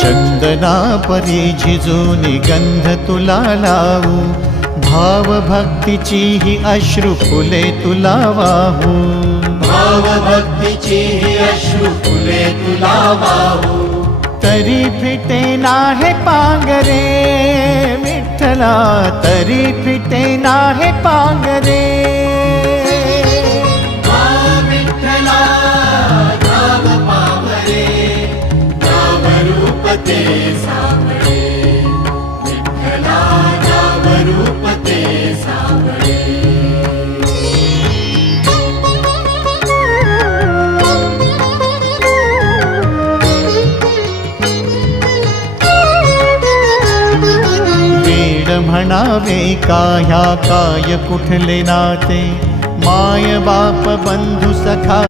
चंदना परी झिजूनी गंध तुला लावू, भाव भक्तीची ही अश्रु फुले तुला वाहू, भाव भक्तीची ही अश्रु फुले तुला वाहू। तरी फिटे नाहे पांगरे विठ्ठला, तरी फिटे नाहे पांगरे। विठ्ठला नाम पावरे, नाम रूप ते सावळे, विठ्ठला नाम रूप ते सावळे। म्हणावे काह्या काय कुठले नाते, माय बाप बंधु सखा